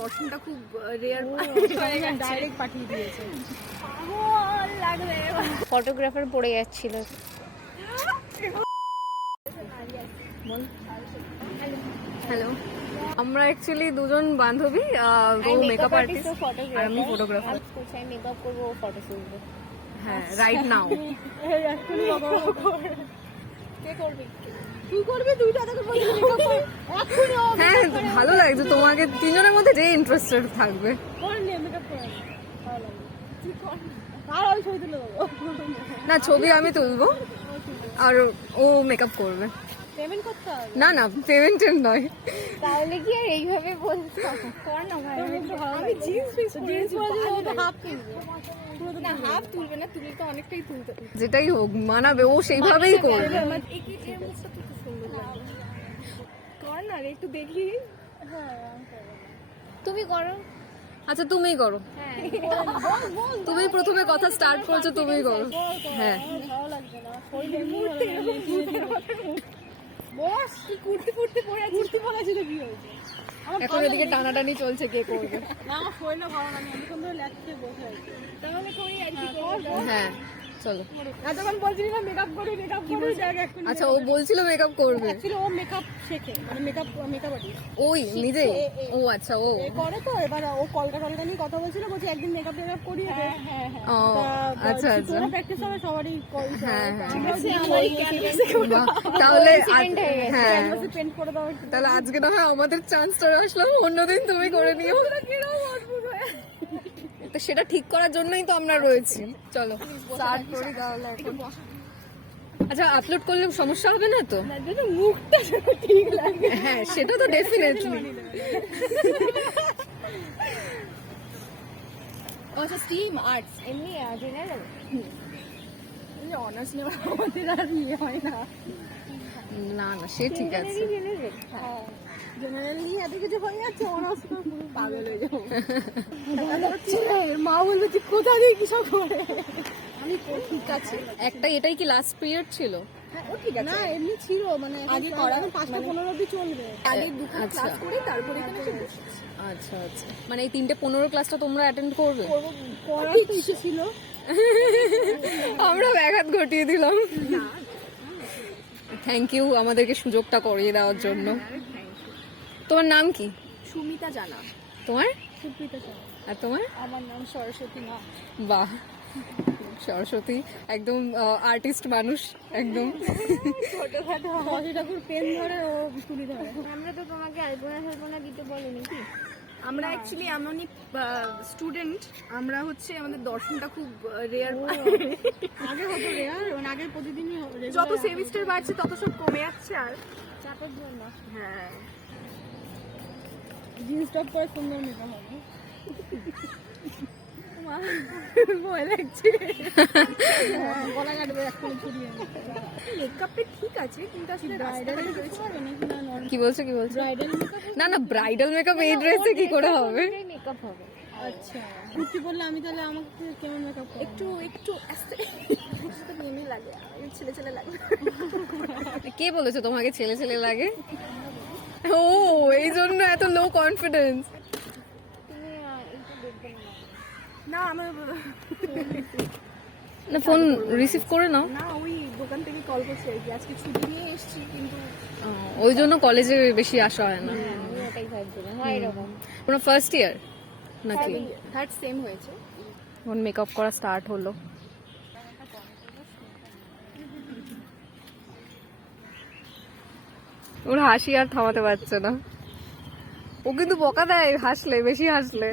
দর্শনটা খুব rare, direct পাঠিয়ে দিয়েছে। ফটোগ্রাফার পড়ে যাচ্ছিল। হ্যালো, আমরা অ্যাকচুয়ালি দুজন বান্ধবী, ও মেকআপ আর্টিস্ট আর আমি ফটোগ্রাফার। আমি মেকআপ করবো, ফটো তুলবো। হ্যাঁ, রাইট নাও। তুই করবি, দুইটা তোকে বলছি মেকআপ কর এক্ষুনি। হ্যাঁ, ভালো লাগছে তোমাকে তিনজনের মধ্যে যে ইন্টারেস্টেড থাকবে। কর নে মেকআপ কর, ভালো লাগে। তুই কর, আর আমি ছবি তুলে দেবো। না, ছবি আমি তুলবো আর ও মেকআপ করবে। পেমেন্ট করতে হবে না না, পেমেন্টের নয়। তাহলে কি আর এইভাবে বলছো? কর না ভাই, আমি জিন্স পিস পরে তো হাফ কিনবো। না হাফ তুলবে না, তুলে তো অনেকটাই তুলতে। যেটাই হোক মানাবে, ও সেইভাবেই করবে। কর না রে, একটু দেখি। তুমি করো। আচ্ছা, তুমিই করো। হ্যাঁ, তুমি প্রথমে কথা স্টার্ট করছো, তুমিই করো। হ্যাঁ, ভালো লাগবে না, শরীর এমনি বস কি কুর্তি ফুর্তি পরে আছিস? কুর্তি পরে আছিস কি হয়েছে? এখন এদিকে টানাটানি চলছে কে করবে। না, আমার শরীরটা ভালো লাগে, আমি কোন ধরে ল্যাপটপে বসে আছি। তাহলে করি আর কি। হ্যাঁ, চলো। এতক্ষণ বলছিলি না মেকআপ করি জায়গা এখন। আচ্ছা, ও বলছিল মেকআপ করবে। অ্যাকচুয়ালি ও মেকআপ শেখে, মানে মেকআপ আর্টিস্ট ওই নিজে? ও আচ্ছা, ও করে তো। এবার ও কলকা নিয়ে কথা বলছিল, বলছে একদিন মেকআপ করি। হ্যাঁ হ্যাঁ ও আচ্ছা আচ্ছা। তোরা প্র্যাকটিস হবে সবারই। হ্যাঁ হ্যাঁ, আমরা বাহ, তাহলে হ্যাঁ, ক্যানভাসে পেন্ট করে দাও। তাহলে আজকে না হয় আমাদের চান্সটা আসলাম, অন্যদিন তুমি করে নিও। তো সেটা ঠিক করার জন্যই তো আমরা রয়েছি। চলো স্টার্ট করি তাহলে এখন। আচ্ছা, আপলোড করলে সমস্যা হবে না তো? মুখটা ঠিক লাগে। হ্যাঁ, সেটা তো ডেফিনেটলি। আচ্ছা, স্ট্রিম আর্টস এমনি জেনারেল। অনার্স নেওয়া আমাদের আর ইয়ে হয় না। না না, সে ঠিক আছে। জেনারেল নিয়ে এত কিছু হয়ে যাচ্ছে, অনার্স তো পুরো পাগল হয়ে যাবো। মা বলবে তুই কোথা দিয়ে কিসব করে। আমি ঠিক আছে। একটা এটাই কি লাস্ট পিরিয়ড ছিল? না, এমনি ছিল, মানে আগে করানো 5টা 15 অবধি চলবে। আগে দুটো ক্লাস করে তারপরে এখানে এসে বসেছি। আচ্ছা আচ্ছা, মানে এই 3:15 ক্লাসটা তোমরা অ্যাটেন্ড করবে? করার তো ইচ্ছে ছিল, আমরা ব্যাঘাত ঘটিয়ে দিলাম। থ্যাংক ইউ আমাদেরকে সুযোগটা করিয়ে দেওয়ার জন্য। তোমার নাম কি? সুমিতা জানা। তোমার? সুপ্রিতা স্যার। আর তোমার? আমার নাম সরস্বতী মা। বাহ, সরস্বতী একদম আর্টিস্ট মানুষ একদম। ছোটখাটো হরি ঠাকুর পেন ধরে, ও তুলি ধরে। আমরা তো তোমাকে আলপনা দিতে বলিনি কি? আমরা অ্যাকচুয়ালি এমনই স্টুডেন্ট, আমরা হচ্ছে আমাদের দর্শনটা খুব রেয়ার। আগে হতো রেয়ার, মানে আগে প্রতিদিনই যত সেমিস্টার বাড়ছে তত সব কমে যাচ্ছে। আর চাপের জন্য। হ্যাঁ, জিন্স টপ পরে সুন্দর মেকআপ হবে। ভয় লাগছে, গলা কাটবে এখন ছুরিয়ে। মেকআপটা ঠিক আছে, কিন্তু আসলে ব্রাইডাল কিছু হবে নাকি? না, নর্মাল কি বলছো কি বলছো? Bridal makeup. না না, ব্রাইডাল মেকআপ এই ড্রেসে কি করে হবে? মেকআপ হবে। আচ্ছা, কুর্তি বললে আমি তাহলে আমাকে কেমন মেকআপ করব? একটু মেয়ে লাগে, ছেলে ছেলে লাগে। কে বলেছে তোমাকে ছেলে ছেলে লাগে? ও, এই জন্য এত লো কনফিডেন্স। তুমি একটু দেখবে না। না, আমার না, ফোন রিসিভ করে নাও না, ওই দোকান থেকে কল করছে আর কি, আজকে ছুটি নিয়ে এসেছি কিন্তু। ওই জন্য কলেজে বেশি আসা হয় না। আমি ওটাই ভাবছিলাম, হয় এরকম। পুরো ফার্স্ট ইয়ার নাকি? থার্ড সেম হয়েছে। এখন মেকআপ করা স্টার্ট হলো। ওর হাসি আর থামাতে পারছে না। ও কিন্তু বকা দেয় হাসলে, বেশি হাসলে।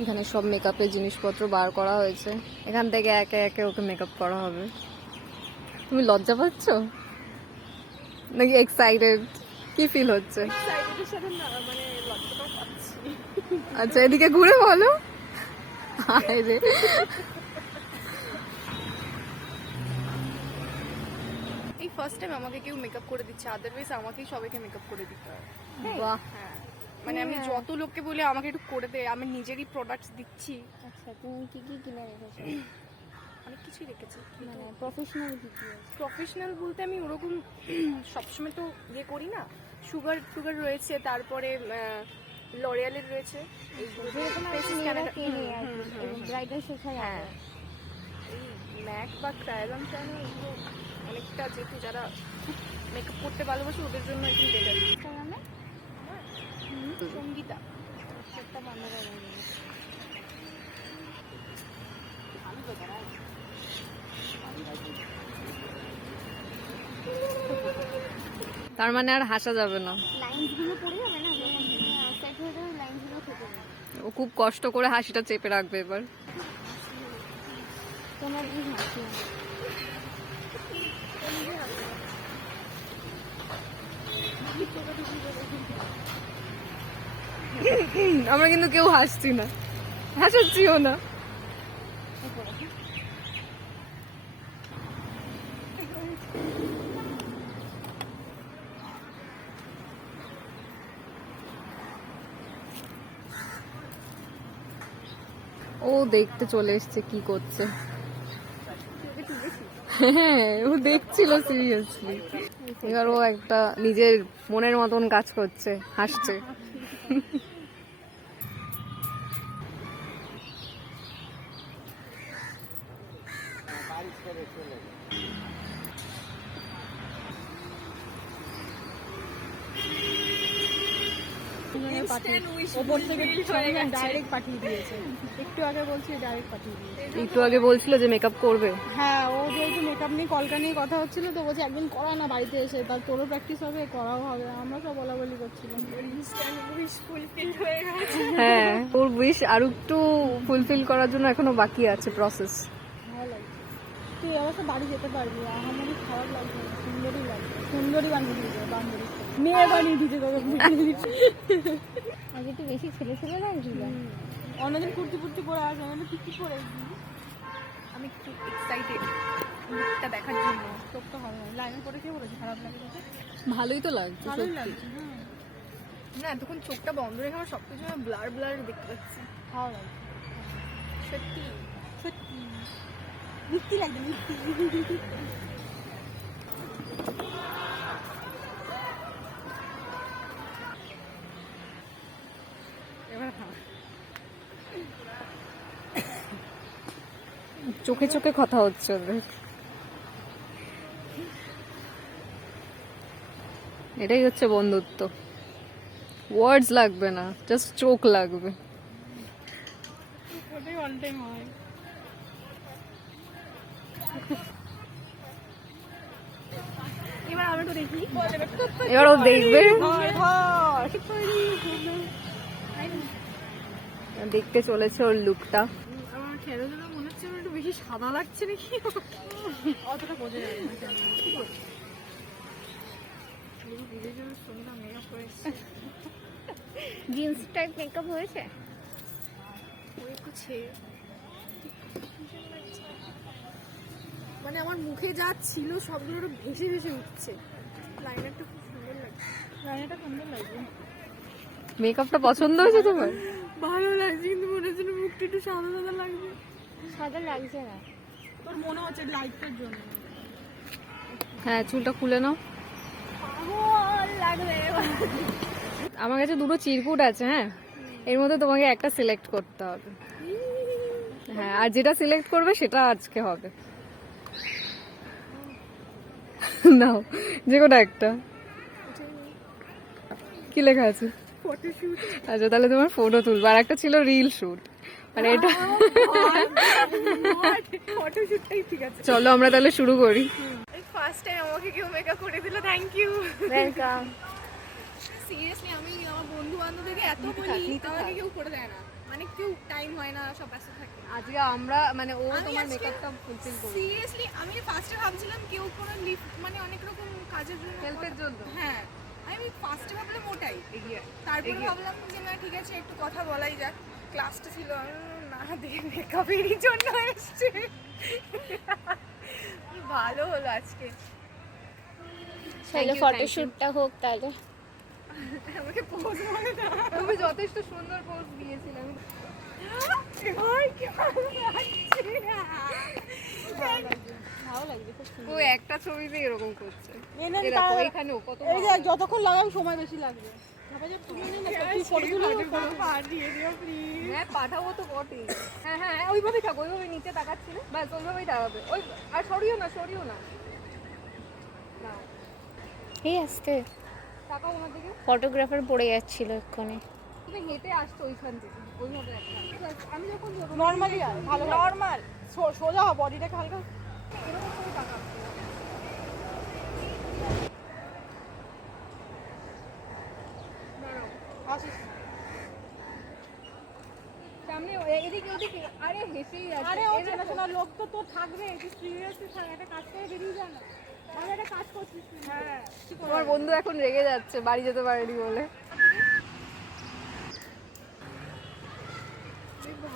এখানে সব মেকআপের জিনিসপত্র বার করা হয়েছে, এখান থেকে একে একে ওকে মেকআপ করা হবে। তুমি লজ্জা পাচ্ছ নাকি এক্সাইটেড? কি ফিল হচ্ছে? আচ্ছা, এদিকে ঘুরে বলো। আরে এই ফার্স্ট টাইম আমাকে কেউ মেকআপ করে দিচ্ছে, আদারওয়াইজ আমাকেই সবাইকে মেকআপ করে দিতে হয়। বাহ, হ্যাঁ, মানে আমি যত লোককে বলি আমাকে একটু করে দে, আমি নিজেরই প্রোডাক্টস দিচ্ছি। আচ্ছা, তুমি কি কি কিনে রেখেছো? অনেক কিছুই দেখেছি, কিন্তু মানে প্রফেশনাল কিছু আছে। প্রফেশনাল বলতে আমি ওরকম সবসময় তো ইয়ে করি না। সুগার রয়েছে, তারপরে লরিয়ালের রয়েছে, যেরকম আর কি মেয়েরা কেনে আর কি, এবং ব্রাইডাল শেখায়। হ্যাঁ এই ম্যাক বা ক্রায়োলন ট্রায়োলন এগুলো অনেকটা, যেহেতু যারা মেকআপ করতে ভালোবাসে ওদের জন্য একটু বেটার। ইনস্টাগ্রামে সঙ্গীতা একটা বান্ধব তার মানে আর হাসা যাবে না। লাইনসগুলো পড়ে যাবে না, যখন সেট হয়ে যাবে লাইনসগুলো থেকে যাবে। ও খুব কষ্ট করে হাসিটা চেপে রাখবে এবার। তোমার কি হাসি? আমরা কিন্তু কেউ হাসছি না, হাসাচ্ছিও না। ও দেখতে চলে এসছে কি করছে। হ্যাঁ ও দেখছিল সিরিয়াসলি। এবার ও একটা নিজের মনের মতন কাজ করছে, হাসছে। ওপর থেকে ডাইরেক্ট পাঠিয়ে দিয়েছে। একটু আগে বলছি ডাইরেক্ট পাঠিয়ে দিয়েছে। একটু আগে বলছিল যে মেকআপ করবে। হ্যাঁ, ও যেহেতু মেকআপ নিয়ে কলকা নিয়ে কথা হচ্ছিল, তো বলছে একদিন করা না বাড়িতে এসে, তার তোরও প্র্যাকটিস হবে, করাও হবে। আমরা সব বলা বলি করছিলাম। হ্যাঁ ওর উইশ আর একটু ফুলফিল করার জন্য এখনো বাকি আছে প্রসেস। ভালো লাগছে। তুই অবশ্য বাড়ি যেতে পারবি, আমারই খারাপ লাগবে না, সুন্দরই লাগবে। সুন্দরী বানিয়ে দিয়েছে, বান্ধবী মেয়ে বানিয়ে দিয়েছে তোকে। আগে একটু বেশি ছেলে ছেলে লাগছিল। অন্যদিন কুর্তি ফুর্তি পরে আসে, আমি কি পরে আমি একটু এক্সাইটেড লুকটা দেখার জন্য। চোখটা ভালো লাগে, লাইনে পরে কে বলেছে খারাপ লাগে তোকে? ভালোই তো লাগছে ভালোই সত্যি। লাগছে। না এতক্ষণ চোখটা বন্ধ রেখে আমার সবকিছু ব্লার ব্লার দেখতে পাচ্ছি। ভালো লাগছে সত্যি সত্যি, মিষ্টি লাগছে মিষ্টি। এবার চোখে চোখে কথা হচ্ছে ওদের। এটাই হচ্ছে বন্ধুত্ব, ওয়ার্ডস লাগবে না, জাস্ট চোখ লাগবে। ওটাই অল টাইম হয়। এবার আমি তো দেখি। এবার ও দেখবে, দেখতে চলেছে ওর লুকটা। আমার খেলে যেন মনে হচ্ছে আমার একটু বেশি সাদা লাগছে নাকি, অতটা বোঝা যাবে না। জিন্স টাইপ মেকআপ হয়েছে? মানে আমার মুখে যা ছিল সবগুলো ভেসে ভেসে উঠছে। লাইনারটা খুব সুন্দর লাগছে। রান্নাটা সুন্দর লাগবে, মেকআপটা পছন্দ হয়েছে তোমার? ভালো লাগছে, কিন্তু মনে হচ্ছে না মুখটা একটু সাদা সাদা লাগবে। সাদা লাগছে না, তোর মনে হচ্ছে লাইটটার জন্য। হ্যাঁ চুলটা খুলে নাও। লাগবে আমার কাছে দুটো চিরকুট আছে, হ্যাঁ এর মধ্যে তোমাকে একটা সিলেক্ট করতে হবে। হ্যাঁ আর যেটা সিলেক্ট করবে সেটা আজকে হবে। নাও যে কোনো একটা। কি লেখা আছে? ফটোশুট। আচ্ছা তাহলে তোমার ফটো তুলবো। আর একটা ছিল রিল শুট, মানে এটা। ফটোশুটটাই ঠিক আছে। চলো আমরা তাহলে শুরু করি। ফার্স্ট টাইম আমাকে কেউ মেকআপ করে দিল, থ্যাংক ইউ। ওয়েলকাম। সিরিয়াসলি আমি আমার বন্ধু বান্ধবদেরকে এত বলি, আমাকে কেউ করে দেয় না। মানে কেউ টাইম হয় না, সব ব্যস্ত থাকে। আজকে আমরা মানে ও আমি তোমার আজকে- মেকআপটা ফুলফিল করবে সিরিয়াসলি আমি ফার্স্টে ভাবছিলাম কেউ কোনো মানে অনেক রকম কাজের জন্য হেল্পের জন্য। হ্যাঁ আমি ফার্স্টে ভাবলাম ওটাই এগিয়ে, তারপরে ভাবলাম যে না ঠিক আছে একটু কথা বলাই যাক। ক্লাসটা ছিল আমি বললাম, না দিয়ে মেকআপেরই জন্য এসছে। ভালো হলো আজকে। তাহলে ফটোশুটটা হোক তাহলে। আমাকে পোজ বলে না। তুমি যথেষ্ট সুন্দর পোজ দিয়েছিলে। ভাই কি ভালো লাগছে। ভালো লাগছে খুব ও সুন্দর। একটা ছবিতে এরকম করছে এনে এ দেখো তার- এখানেও কত এই যে যতক্ষণ লাগাবো সময় বেশি লাগবে। তারপরে যে তুলে নিই না সত্যি ফটোগুলো পাঠিয়ে দিও প্লিজ। হ্যাঁ পাঠাবো তো বটেই। হ্যাঁ হ্যাঁ হ্যাঁ, ওইভাবেই থাকো, ওইভাবে নিচে তাকাচ্ছিলে ব্যাস ওইভাবেই দাঁড়াবে। ওই আর সরিও না সরিও না, নাও, এই আসতে তাকাও ওনার দিকে। ফটোগ্রাফার পড়ে যাচ্ছিল এক্ষুনি। তুমি হেঁটে আসছো ওইখান থেকে ওইভাবে একটা। আমি যখন নর্মালি আর ভালো নর্মাল সোজা বডিটাকে হালকা এরকম করে তাকাচ্ছি দাঁড়াও আসিস। সামনে এদিকে ওদিকে, আরে হেসেই যাচ্ছে। আরে ও এ দেখো। চেনাশোনা লোক তো তোর থাকবে, তুই সিরিয়াসলি থাক, একটা কাজ করে বেরিয়ে যা না। আমি একটা কাজ করছিস তুই। হ্যাঁ তোমার বন্ধু এখন রেগে যাচ্ছে বাড়ি যেতে পারেনি বলে।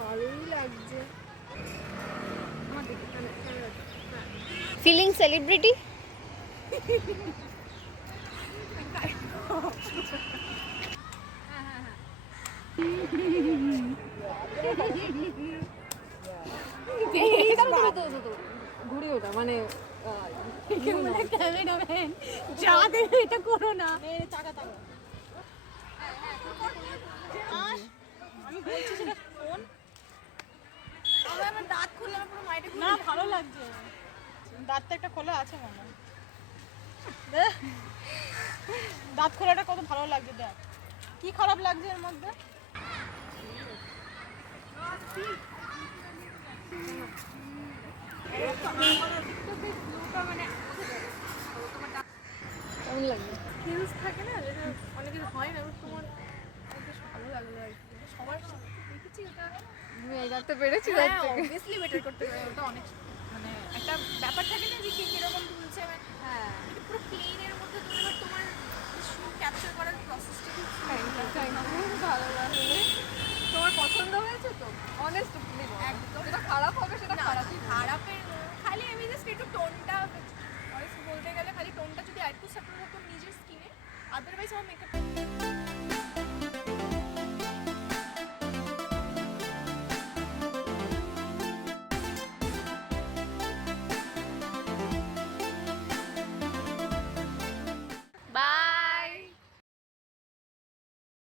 ভালোই লাগছে আমার দিকে, ফিলিং সেলিব্রিটি। ঘুরি ওটা মানে ক্যামেরাম্যান যা দেবে এটা করো না। টাকা টাকা আমি বলছি সেটা ফোন আমার দাঁত খুললে আমার পুরো মাইটা না ভালো লাগছে। দাঁতটা একটা খোলা আছে মনে হয়। দেখ, দাঁত খোলাটা কত ভালো লাগছে দেখ। কি খারাপ লাগছে এর মধ্যে? কেমন লাগবে? হিলস থাকে না যেটা অনেকের হয় না, তোমার বেশ ভালো লাগলো আর কি। সবার সাথে দেখেছি ওটা। তুমি এগাতে পেরেছি হ্যাঁ তার থেকে? অবভিয়াসলি বেটার করতে পারে, ওটা অনেক মানে একটা ব্যাপার থাকে না যে কে কিরকম তুলছে। হ্যাঁ এটা পুরো প্লেনের মধ্যে তুমি এবার তোমার ক্যাপচার করার প্রসেসটা খুব ভালো লাগবে। তোমার পছন্দ হয়েছে তো? অনেস্ট একদম। যেটা খারাপ হবে সেটা খারাপই। খারাপের খালি আমি জাস্ট একটু টোনটা বলতে গেলে খালি টোনটা যদি আরেকটু সেপারেট হতো নিজের স্কিনে, আদারওয়াইজ আমার মেকআপ